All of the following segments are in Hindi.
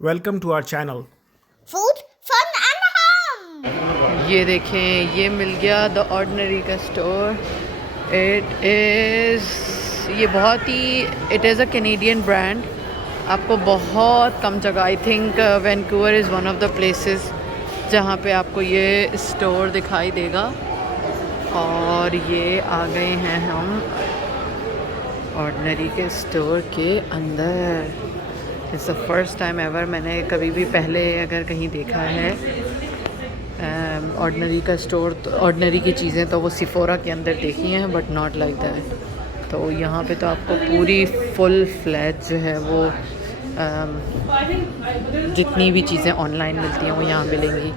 Welcome to our channel. Food, fun and hum. ये देखें, ये मिल गया द ऑर्डिनरी का स्टोर। ये बहुत ही it is a Canadian brand. आपको बहुत कम जगह, I think Vancouver is one of the places जहाँ पे आपको ये स्टोर दिखाई देगा। और ये आ गए हैं हम ऑर्डिनरी के स्टोर के अंदर। It's the first time ever मैंने कभी भी पहले अगर कहीं देखा है ऑर्डिनरी का स्टोर। तो ऑर्डिनरी की चीज़ें तो वो सिफोरा के अंदर देखी हैं, बट नॉट लाइक दैट। तो यहाँ पे तो आपको पूरी फुल फ्लैट जो है वो जितनी भी चीज़ें ऑनलाइन मिलती हैं वो यहाँ मिलेंगी।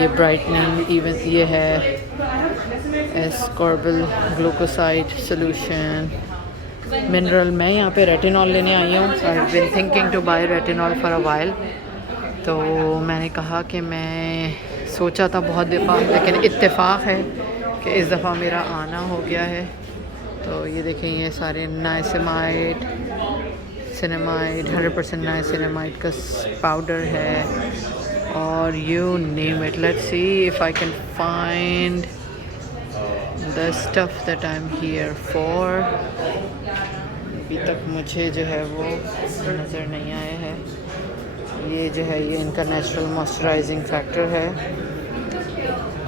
ये ब्राइटनिंग इवन ये है एस्कॉर्बिल ग्लूकोसाइड सोल्यूशन मिनरल। मैं यहाँ पे रेटिनॉल लेने आई हूँ। I have been thinking to buy retinol for a while. तो मैंने कहा कि मैं सोचा था बहुत दफ़ा, लेकिन इत्तेफाक है कि इस दफ़ा मेरा आना हो गया है। तो ये देखें, ये सारे नाइसिनामाइड 100% नाइसिनामाइड का पाउडर है और you name it. Let's see if I can find the stuff that I am here for. अभी तक मुझे जो है वो नज़र नहीं आया है। ये जो है ये इनका नेचुरल मॉइस्चराइजिंग फैक्टर है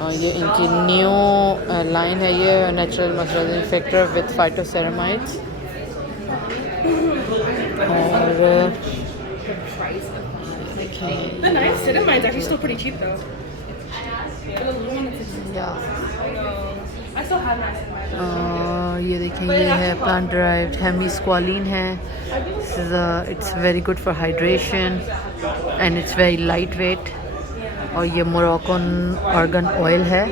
और ये इनकी न्यू लाइन है। ये नेचुरल मॉइस्चराइजिंग फैक्टर विद फाइटोसेरामाइड्स। और The niacinamide is actually still pretty cheap though. या I still have niacinamide. ये देखें, ये है प्लांट ड्राइव्ड हेमीस्क्वालिन है। It's very good for hydration and it's very light weight. और ये मोरक्कन आर्गन ऑयल है,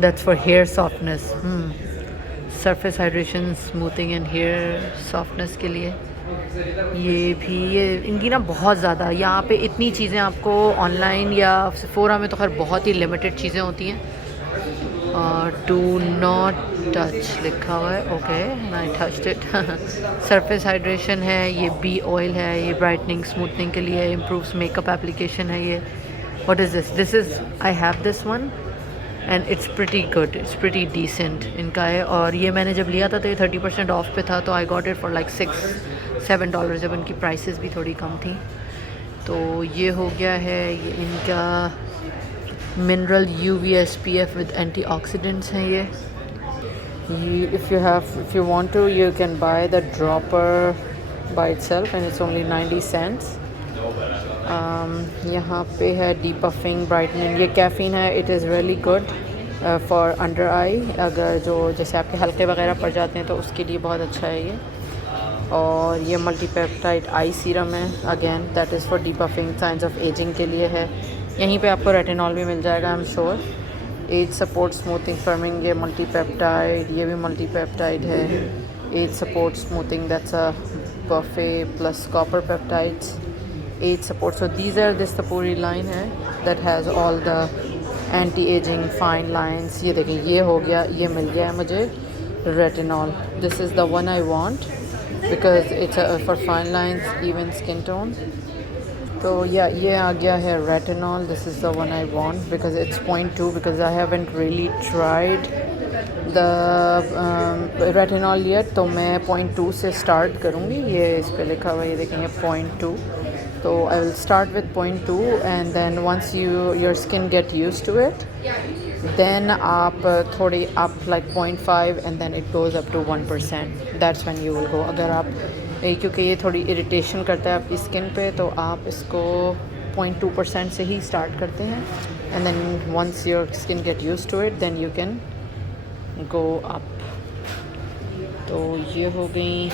that's for hair softness, surface hydration, smoothing and hair softness के लिए। ये इनकी ना बहुत ज़्यादा यहाँ पे इतनी चीज़ें आपको ऑनलाइन या फोरा में तो खैर बहुत ही लिमिटेड चीज़ें होती हैं। डू नॉट टच लिखा हुआ है, okay I touched it. Surface hydration है, ये बी ऑयल है, ये ब्राइटनिंग स्मूथनिंग के लिए, इम्प्रूव्स मेकअप एप्लीकेशन है। ये what is this is I have this one and it's pretty good, it's pretty decent इनका है। और ये मैंने जब लिया था तो ये 30% ऑफ पे था, तो I got it for like $6-7 जब इनकी प्राइसेस भी थोड़ी कम थी। तो ये हो गया है ये इनका mineral UV SPF with antioxidants हैं। ये if you want to you can buy the dropper by itself and it's only 90 cents. यहाँ पे है डीपफिंग ब्राइटनिंग, ये कैफ़ीन है। It is really good for under eye, अगर जो जैसे आपके हल्के वगैरह पड़ जाते हैं तो उसके लिए बहुत अच्छा है ये। और ये मल्टीपेप्टाइड आई सीरम है, again that is for depuffing, science of aging के लिए है। यहीं पे आपको रेटिनॉल भी मिल जाएगा, I am sure. Age support smoothing firming, ये मल्टीपेप्टाइड, ये भी मल्टीपेप्टाइड है। Age support smoothing, that's a buffet plus copper peptides. Age support, so these are this the पूरी लाइन है that has all the anti aging fine lines. ये देखिए, ये हो गया, ये मिल गया है मुझे retinol. This is the one I want because it's for fine lines, even skin tone. तो या ये आ गया है retinol. This is the one I want because it's 0.2, because I haven't really tried the retinol yet. तो मैं 0.2 से स्टार्ट करूँगी। ये इस पे लिखा हुआ है, ये देखेंगे 0.2। तो I will start with 0.2 and then once your skin get used to it, then आप थोड़ी up like 0.5 and then it goes up to 1%, that's when you will go. अगर आप क्योंकि ये थोड़ी इरिटेशन करता है आपकी स्किन पे, तो आप इसको 0.2% से ही स्टार्ट करते हैं and then once your skin get used to it then you can go up. तो ये हो गई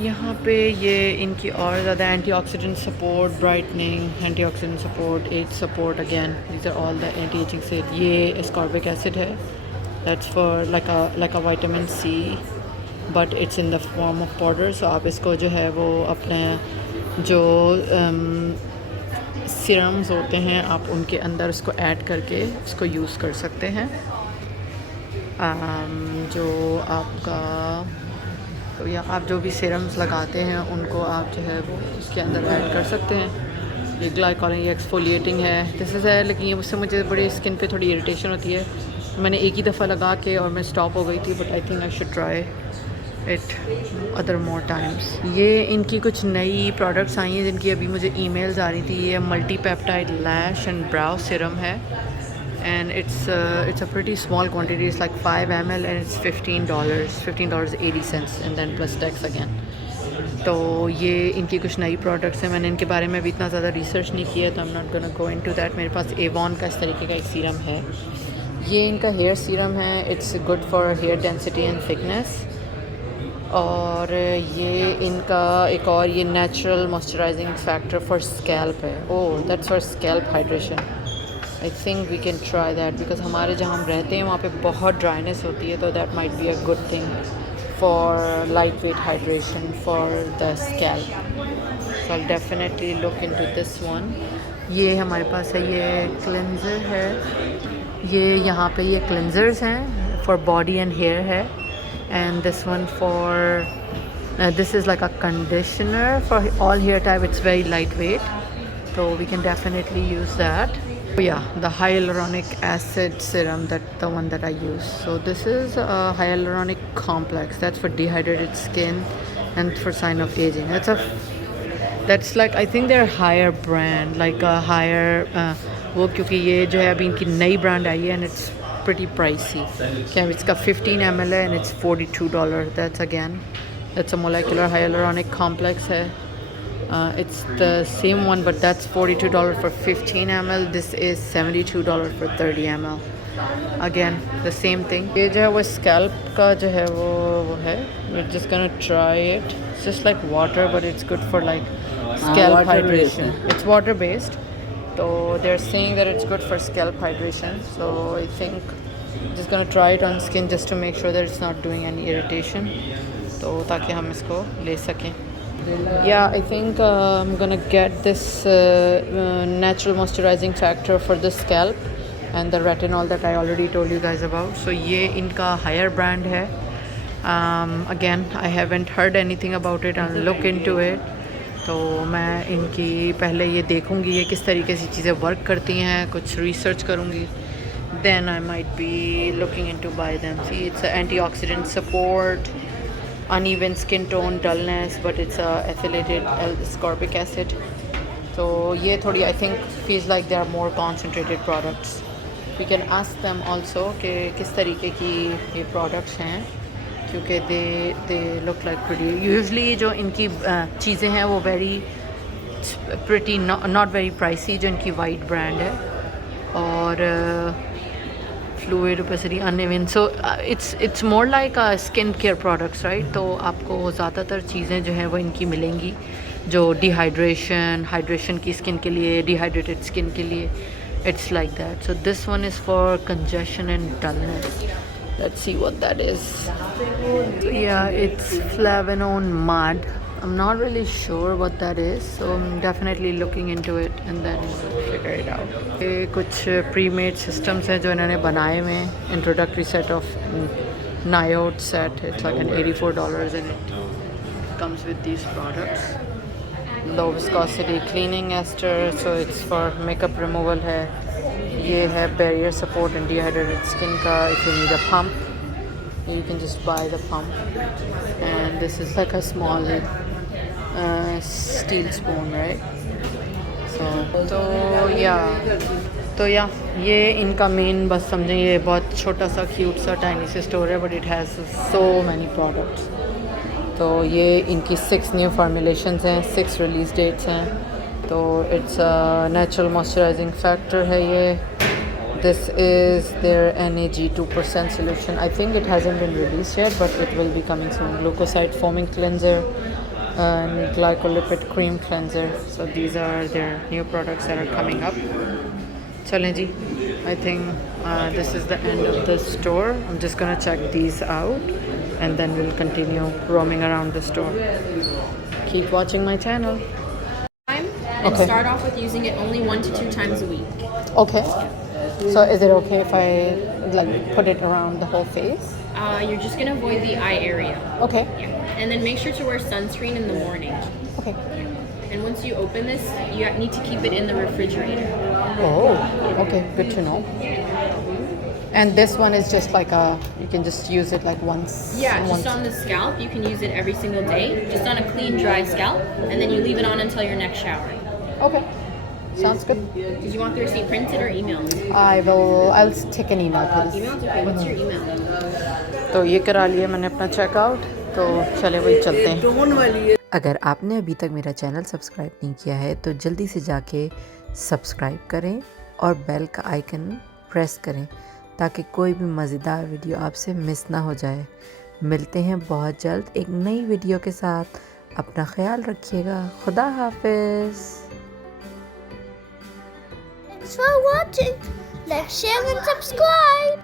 यहाँ पे ये इनकी और ज़्यादा antioxidant support, brightening, antioxidant support, age support, again these are all the anti aging से। ये एस्कॉर्बिक एसिड है, that's for like a vitamin C, but it's in the form of powder. So आप इसको जो है वो अपने जो सीरम्स होते हैं आप उनके अंदर उसको ऐड करके उसको यूज़ कर सकते हैं। जो आपका तो या आप जो भी सीरम्स लगाते हैं उनको आप जो है वो इसके अंदर ऐड कर सकते हैं। ये ग्लाइकोलिन, ये एक्सफोलिएटिंग है, दिस इज़ है, लेकिन ये उससे मुझे बड़ी स्किन पे थोड़ी इरिटेशन होती है। मैंने एक ही दफ़ा लगा के और मैं स्टॉप हो गई थी, but I think I should try it other more times. ये इनकी कुछ नई प्रोडक्ट्स आई हैं जिनकी अभी मुझे ईमेल्स आ रही थी। ये multi peptide lash and brow serum है, and it's a pretty small quantity. It's like 5 ml and it's $15.80 and then plus tax again. तो ये इनकी कुछ नई प्रोडक्ट्स हैं। मैंने इनके बारे में भी इतना ज़्यादा रिसर्च नहीं किया, तो I am not gonna go into that. मेरे पास एवॉन का इस तरीके का एक सीरम है। ये इनका हेयर सीरम है, it's good for hair density and thickness. और ये इनका एक और ये natural moisturising factor for scalp है। Oh, that's for scalp hydration. I think we can try that, because हमारे जहाँ हम रहते हैं वहाँ पे बहुत ड्राइनेस होती है, तो that might be a good thing for light weight hydration for the scalp. So I definitely look into this one. ये हमारे पास है, ये क्लेंजर है। ये यहाँ पे ये क्लेंजर्स हैं फॉर बॉडी एंड हेयर है, and this one for this is like a conditioner for all hair type. It's very light weight, so we can definitely use that. Yeah, the hyaluronic acid serum, that the one that I use. So this is a hyaluronic complex that's for dehydrated skin and for sign of aging. That's like, I think they're higher brand, like a higher वो, क्योंकि ये जो है अभी इनकी नई ब्रांड आई है and it's pretty pricey. क्या इसका 15 ml है and it's $42. That's a molecular hyaluronic complex है. It's the same one, but that's $42 for 15 ml. This is $72 for 30 ml. Again, the same thing. ये जो है वो scalp का जो है वो है. We're just gonna try it. It's just like water, but it's good for like scalp hydration. It's water based. So they're saying that it's good for scalp hydration. So I think just gonna try it on skin just to make sure that it's not doing any irritation. तो ताकि हम इसको ले सकें. Yeah, I think I'm gonna get this natural moisturizing factor for the scalp and the retinol that I already told you guys about. So ये इनका higher brand है. Again, I haven't heard anything about it. I'll look into it. तो मैं इनकी पहले ये देखूँगी ये किस तरीके से चीज़ें वर्क करती हैं, कुछ रिसर्च करूँगी. Then I might be looking into buy them. See, it's an antioxidant support, uneven skin tone, dullness, but it's a ethylated ascorbic acid. So ये थोड़ी I think feels like they are more concentrated products. We can ask them also कि किस तरीके की ये products हैं, क्योंकि they look like pretty. Usually जो इनकी चीज़ें हैं वो very pretty, not very pricey, जो इनकी white brand है, और fluid opacity uneven, so it's more like a skin care products, right? तो आपको ज़्यादातर चीज़ें जो हैं वो इनकी मिलेंगी जो हाइड्रेशन की स्किन के लिए, डिहाइड्रेटेड स्किन के लिए. It's like that. So this one is for congestion and dullness. Let's see what that is. So yeah, it's flavanone mud. I'm not really sure what that is, so I'm definitely looking into it and then we'll figure it out. ये कुछ pre-made systems हैं जो इन्होंने बनाए हुए हैं. Introductory set of niode set. It's like an $84 and it comes with these products. Low viscosity cleaning ester, so it's for makeup removal है. ये है barrier support and dehydrated skin का. If you need a pump, you can just buy the pump. And this is like a small steel spoon, right? तो ये इनका मेन, बस समझें ये बहुत छोटा सा क्यूट सा टाइनी सा स्टोर है, but it has so many products. तो ये इनकी 6 न्यू फार्मुलेशंस हैं, 6 रिलीज डेट्स हैं. तो इट्स नेचुरल मॉइस्चराइजिंग फैक्टर है ये. This is their NAG 2% solution. I think it hasn't been released yet, but it will be coming soon. Glucoside foaming cleanser and glycolipid cream cleanser. So these are their new products that are coming up. Chalein ji, I think this is the end of the store. I'm just gonna check these out and then we'll continue roaming around the store. Keep watching my channel. And start off with using it only 1 to 2 times a week. Okay. So is it okay if I like put it around the whole face? You're just gonna avoid the eye area. Okay. Yeah. And then make sure to wear sunscreen in the morning. Okay. And once you open this, you need to keep it in the refrigerator. Oh, okay. Good to know. And this one is just like you can just use it like once. Yeah, just on the scalp. You can use it every single day, just on a clean, dry scalp, and then you leave it on until your next shower. Okay. Sounds good. Did you want the receipt printed or emailed? I'll take an email, please. Email? Okay, what's your email? तो ये करा लिया मैंने अपना चेकआउट, तो चले वही चलते हैं। अगर आपने अभी तक मेरा चैनल सब्सक्राइब नहीं किया है तो जल्दी से जाके सब्सक्राइब करें और बेल का आइकन प्रेस करें ताकि कोई भी मज़ेदार वीडियो आपसे मिस ना हो जाए। मिलते हैं बहुत जल्द एक नई वीडियो के साथ। अपना ख्याल रखिएगा। खुदा हाफिज़। Thanks for watching. Like, share and subscribe.